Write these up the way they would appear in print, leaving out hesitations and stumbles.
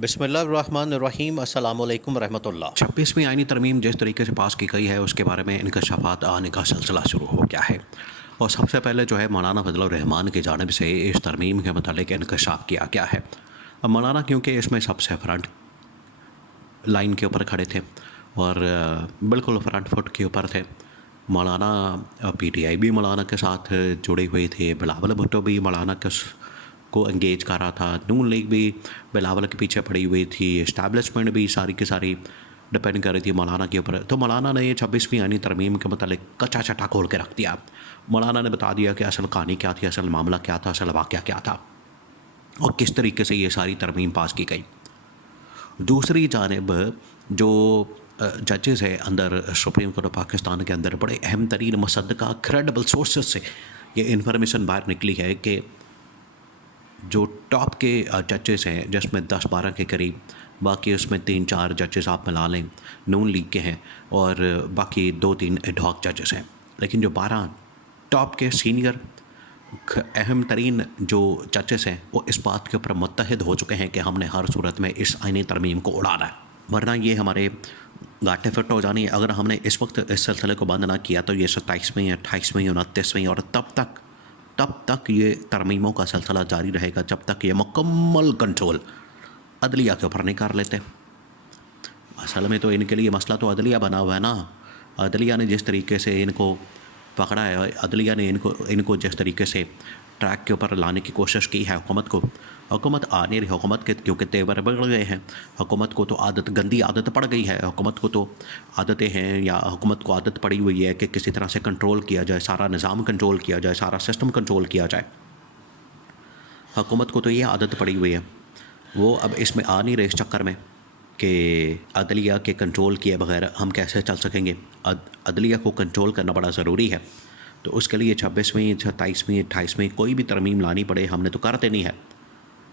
बिस्मिल्लाहिर्रहमानिर्रहीम अस्सलाम वालेकुम रहमतुल्लाह। 26वीं आईनी तरमीम जिस तरीके से पास की गई है उसके बारे में इंकशाफात आने का सिलसिला शुरू हो गया है। और सबसे पहले जो है मौलाना फजल रहमान की जानिब से इस तरमीम के मतलब इंकशाफ किया गया है। अब मौलाना क्योंकि इसमें सबसे फ्रंट लाइन के ऊपर खड़े थे और बिल्कुल फ्रंट फुट के ऊपर थे। मौलाना PTI भी मौलाना के साथ जुड़े हुए थे, बिलावल भुट्टो भी मौलाना को इंगेज कर रहा था, नून लीग भी बिलावल के पीछे पड़ी हुई थी, इस्टेब्लिशमेंट भी सारी की सारी डिपेंड कर रही थी मौलाना के ऊपर। तो मौलाना ने ये 26वीं आईनी तरमीम के मतलब कच्चा चट्टा खोल के रख दिया। मौलाना ने बता दिया कि असल कहानी क्या थी, असल मामला क्या था, असल वाक़या क्या था और किस तरीके से ये सारी तरमीम पास की गई। दूसरी जानिब जो जजेस है अंदर सुप्रीम कोर्ट ऑफ पाकिस्तान के अंदर बड़े अहम तरीन मुसद्दका क्रेडिबल सोर्सेज से ये इन्फॉर्मेशन बाहर निकली है कि जो टॉप के जजेस हैं जिसमें 10-12 के करीब, बाकी उसमें 3-4 जजेस आप मिला लें नून लीग के हैं और बाकी 2-3 एडहॉक जजेस हैं, लेकिन जो 12 टॉप के सीनियर अहम तरीन जो जजेस हैं वो इस बात के ऊपर मुत्तहिद हो चुके हैं कि हमने हर सूरत में इस आईनी तरमीम को उड़ाना है, वरना ये हमारे गांठें फिट हो जानी है। अगर हमने इस वक्त इस सिलसिले को बंद ना किया तो ये 27वीं, 28वीं, 29वीं और तब तक ये तरमीमों का सिलसिला जारी रहेगा जब तक ये मुकम्मल कंट्रोल अदलिया के ऊपर नहीं कर लेते। असल में तो इनके लिए मसला तो अदलिया बना हुआ है ना। अदलिया ने जिस तरीके से इनको पकड़ा है, अदलिया ने इनको जिस तरीके से ट्रैक के ऊपर लाने की कोशिश की है हुकूमत आ नहीं रही। हुकूमत के क्योंकि तेवर बढ़ गए हैं, हुकूमत को तो गंदी आदत पड़ गई है। हुकूमत को तो आदतें हैं या हुकूमत को आदत पड़ी हुई है कि किसी तरह से कंट्रोल किया जाए, सारा निज़ाम कंट्रोल किया जाए, सारा सिस्टम कंट्रोल किया जाए। हुकूमत को तो ये आदत पड़ी हुई है, वो अब इसमें आ नहीं रहे इस चक्कर में कि अदलिया के कंट्रोल किए बगैर हम कैसे चल सकेंगे। अदलिया को कंट्रोल करना बड़ा ज़रूरी है। तो उसके लिए 26वीं, 27वीं, 28वीं कोई भी तरमीम लानी पड़े हमने तो कर देनी है।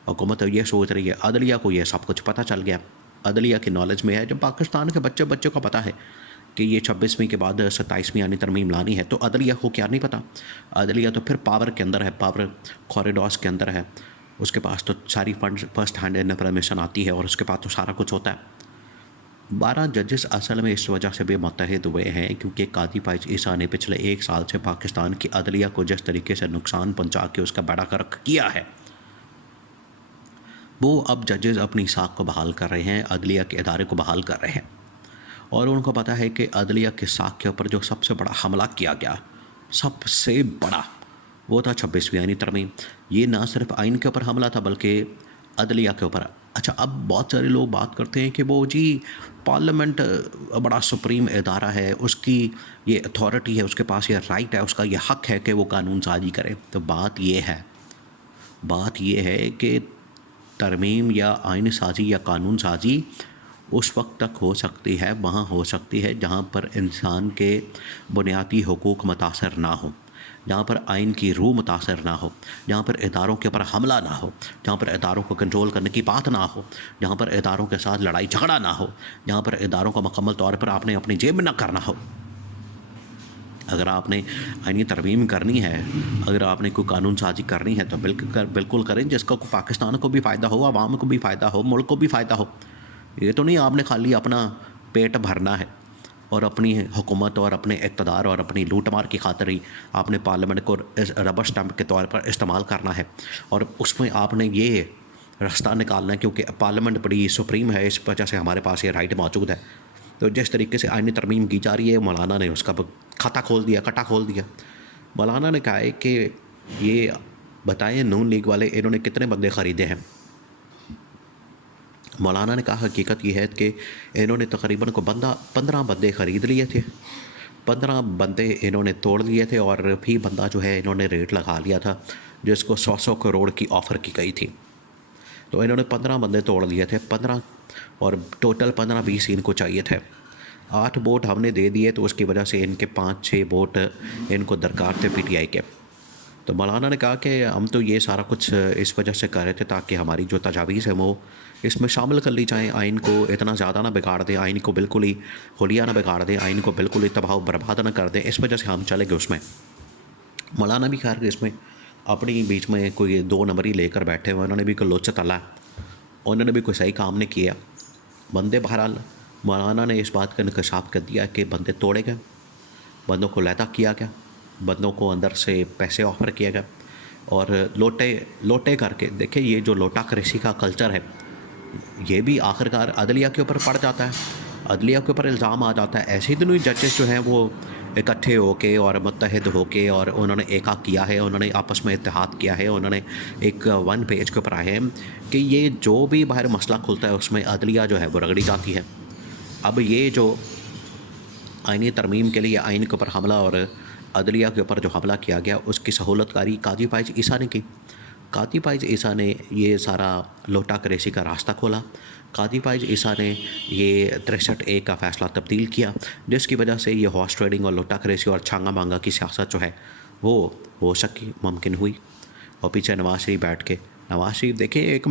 हुकूमत ये सोच रही है, अदलिया को ये सब कुछ पता चल गया, अदलिया की नॉलेज में है। जब पाकिस्तान के बच्चों को पता है कि ये 26वीं के बाद 27वीं यानी तरमीम लानी है, तो अदलिया को क्या नहीं पता। अदलिया तो फिर पावर के अंदर है, पावर कॉरिडोर्स के अंदर है, उसके पास तो सारी फर्स्ट हैंड इन्फॉर्मेशन आती है और उसके पास तो सारा कुछ होता है। 12 जजेस असल में इस वजह से भी मुत्तहिद हुए हैं क्योंकि कादी पाइज ईसा ने पिछले 1 साल से पाकिस्तान की अदलिया को जिस तरीके से नुकसान पहुँचा के उसका बेड़ा गर्क किया है, वो अब जजेस अपनी साख को बहाल कर रहे हैं, अदलिया के इदारे को बहाल कर रहे हैं। और उनको पता है कि अदलिया के साख के ऊपर जो सबसे बड़ा हमला किया गया, सबसे बड़ा, वो था 26वीं आईनी तरमीम। ये ना सिर्फ आइन के ऊपर हमला था बल्कि अदलिया के ऊपर। अच्छा, अब बहुत सारे लोग बात करते हैं कि वो जी पार्लियामेंट बड़ा सुप्रीम इदारा है, उसकी ये अथॉरिटी है, उसके पास ये राइट है, उसका ये हक़ है कि वो कानून साजी करे। तो बात ये है कि तरमीम या आइन साजी या कानून साजी उस वक्त तक हो सकती है, वहाँ हो सकती है जहाँ पर इंसान के बुनियादी हुकूक मुतासर ना हो, जहाँ पर आइन की रूह मुतासर ना हो, जहाँ पर इदारों के ऊपर हमला ना हो, जहाँ पर इदारों को कंट्रोल करने की बात ना हो, जहाँ पर इदारों के साथ लड़ाई झगड़ा ना हो, जहाँ पर इदारों को मुकम्मल तौर पर आपने अपनी जेब में ना करना हो। अगर आपने आईनी तरमीम करनी है, अगर आपने कोई कानून साजी करनी है तो बिल्कुल करें जिसका पाकिस्तान को भी फ़ायदा हो, आवाम को भी फ़ायदा हो, मुल्क को भी फ़ायदा हो। ये तो नहीं आपने खाली अपना पेट भरना है और अपनी हुकूमत और अपने इक़्तिदार और अपनी लूट मार की खातिर ही आपने पार्लियामेंट को रबर स्टैम्प के तौर पर इस्तेमाल करना है और उसमें आपने ये रास्ता निकालना है क्योंकि पार्लियामेंट बड़ी सुप्रीम है, इस वजह से हमारे पास ये राइट मौजूद है। तो जिस तरीके से आईनी तरमीम की जा रही है, मौलाना ने उसका खाता खोल दिया, कटा खोल दिया। मौलाना ने कहा है कि ये बताएं नून लीग वाले इन्होंने कितने बंदे ख़रीदे हैं। मौलाना ने कहा हकीकत ये है कि इन्होंने तकरीबन को 15 बंदे ख़रीद लिए थे, 15 बंदे इन्होंने तोड़ लिए थे और भी बंदा जो है इन्होंने रेट लगा लिया था जिसको 100 करोड़ की ऑफ़र की गई थी। तो इन्होंने 15 बंदे तोड़ लिए थे, 15 और टोटल 15-20 इनको चाहिए थे। 8 वोट हमने दे दिए तो उसकी वजह से इनके 5-6 वोट इनको दरकार थे PTI के। तो मौलाना ने कहा कि हम तो ये सारा कुछ इस वजह से कर रहे थे ताकि हमारी जो तजावीज़ है वो इसमें शामिल कर ली जाएँ, आइन को इतना ज़्यादा ना बिगाड़ दें, आइन को बिल्कुल ही हुलिया ना बिगाड़ दें, आइन को बिल्कुल ही तबाह बर्बाद ना कर दें, इस वजह से हम चले गए उसमें। मौलाना भी खैर इसमें अपनी बीच में कोई 2 नंबरी लेकर बैठे हुए, उन्होंने भी कोई लोचा तला انہوں نے بھی کوئی صحیح کام نہیں کیا. بندے بہرحال مولانا نے اس بات کا انکشاف کر دیا کہ بندے توڑے گئے, بندوں کو علیحدہ کیا گیا, بندوں کو اندر سے پیسے آفر کیا گیا اور لوٹے کر کے. دیکھیں یہ جو لوٹا کریسی کا کلچر ہے یہ بھی آخرکار عدلیہ کے اوپر پڑ جاتا ہے, عدلیہ کے اوپر الزام آ جاتا ہے. ایسے دنوں ہی ججز جو ہیں وہ اکٹھے ہو کے اور متحد ہو کے اور انہوں نے ایکا کیا ہے, انہوں نے آپس میں اتحاد کیا ہے, انہوں نے ایک ون پیج کے اوپر آئے ہیں کہ یہ جو بھی باہر مسئلہ کھلتا ہے اس میں عدلیہ جو ہے وہ رگڑی جاتی ہے. اب یہ جو آئینی ترمیم کے لیے آئین کے اوپر حملہ اور عدلیہ کے اوپر جو حملہ کیا گیا اس کی سہولت کاری قاضی فائز عیسیٰ نے کی. قاضی فائز عیسیٰ نے یہ سارا لوٹا کریسی کا راستہ کھولا. قاضی فائز عیسیٰ نے یہ 63A کا فیصلہ تبدیل کیا جس کی وجہ سے یہ ہارس ٹریڈنگ اور لوٹا کریسی اور چھانگا مانگا کی سیاست جو ہے وہ ہو سکی, ممکن ہوئی. اور پیچھے نواز شریف بیٹھ کے, نواز شریف دیکھیں ایک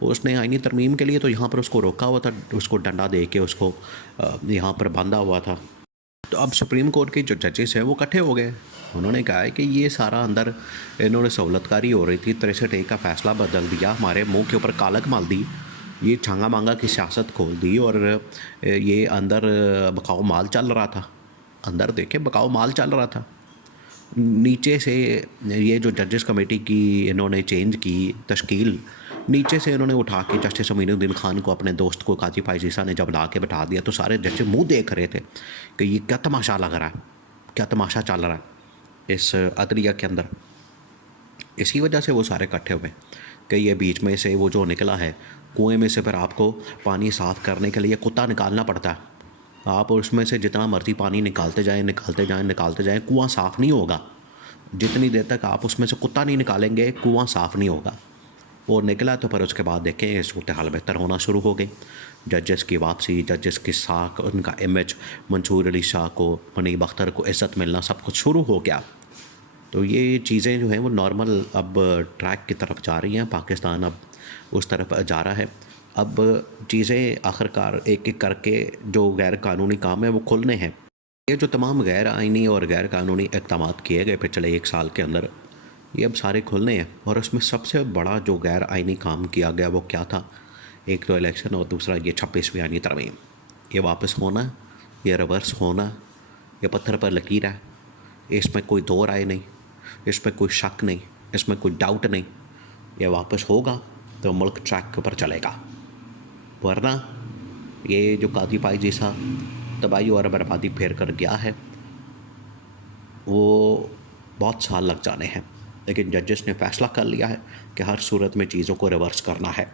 اس نے آئینی ترمیم کے لیے تو یہاں پر اس کو روکا ہوا تھا, اس کو ڈنڈا دے کے اس کو یہاں پر باندھا ہوا تھا. تو اب سپریم کورٹ کے جو ججز ہیں وہ اکٹھے ہو گئے. انہوں نے کہا ہے کہ یہ سارا اندر انہوں نے سہولت کاری ہو رہی تھی, 63A کا فیصلہ بدل دیا, ہمارے منہ کے اوپر کالک مال دی, یہ چھانگا مانگا کی سیاست کھول دی اور یہ اندر بقاؤ مال چل رہا تھا. اندر دیکھیں بقاؤ مال چل رہا تھا. نیچے سے یہ جو ججز کمیٹی کی انہوں نے چینج کی تشکیل, نیچے سے انہوں نے اٹھا کے جسٹس امین الدین خان کو, اپنے دوست کو قاضی فائز عیسیٰ نے جب لا کے بٹھا دیا تو سارے جج منہ دیکھ رہے تھے کہ یہ کیا تماشا لگ رہا ہے, کیا تماشا چل رہا ہے اس عدلیہ کے اندر. اسی وجہ سے وہ سارے اکٹھے ہوئے کہ یہ بیچ میں سے وہ جو نکلا ہے کنویں میں سے پھر آپ کو پانی صاف کرنے کے لیے کتا نکالنا پڑتا ہے. آپ اس میں سے جتنا مرضی پانی نکالتے جائیں کنواں صاف نہیں ہوگا. جتنی دیر تک آپ اس میں سے کتا نہیں نکالیں گے کنواں صاف نہیں ہوگا. وہ نکلا تو پھر اس کے بعد دیکھیں صورتحال بہتر ہونا شروع ہو گئی. ججز کی واپسی, ججز کی ساکھ, ان کا امیج, منصور علی شاہ کو, منیب اختر کو عزت ملنا, سب کچھ شروع ہو گیا. تو یہ چیزیں جو ہیں وہ نارمل اب ٹریک کی طرف جا رہی ہیں. پاکستان اب اس طرف جا رہا ہے. اب چیزیں آخرکار ایک ایک کر کے جو غیر قانونی کام ہیں وہ کھلنے ہیں. یہ جو تمام غیر آئینی اور غیر قانونی اقدامات کیے گئے پچھلے 1 سال کے اندر, یہ اب سارے کھلنے ہیں. اور اس میں سب سے بڑا جو غیر آئینی کام کیا گیا وہ کیا تھا؟ ایک تو الیکشن اور دوسرا یہ 26ویں آئینی ترمیم. یہ واپس ہونا, یہ ریورس ہونا, یہ پتھر پر لکیر ہے. اس میں کوئی دو رائے نہیں, اس میں کوئی شک نہیں, اس میں کوئی ڈاؤٹ نہیں. یہ واپس ہوگا تو ملک ٹریک کے اوپر چلے گا. ورنہ یہ جو قاضی فائز عیسیٰ تباہی اور بربادی پھیر کر گیا ہے وہ بہت سال لگ جانے ہیں. لیکن ججز نے فیصلہ کر لیا ہے کہ ہر صورت میں چیزوں کو ریورس کرنا ہے.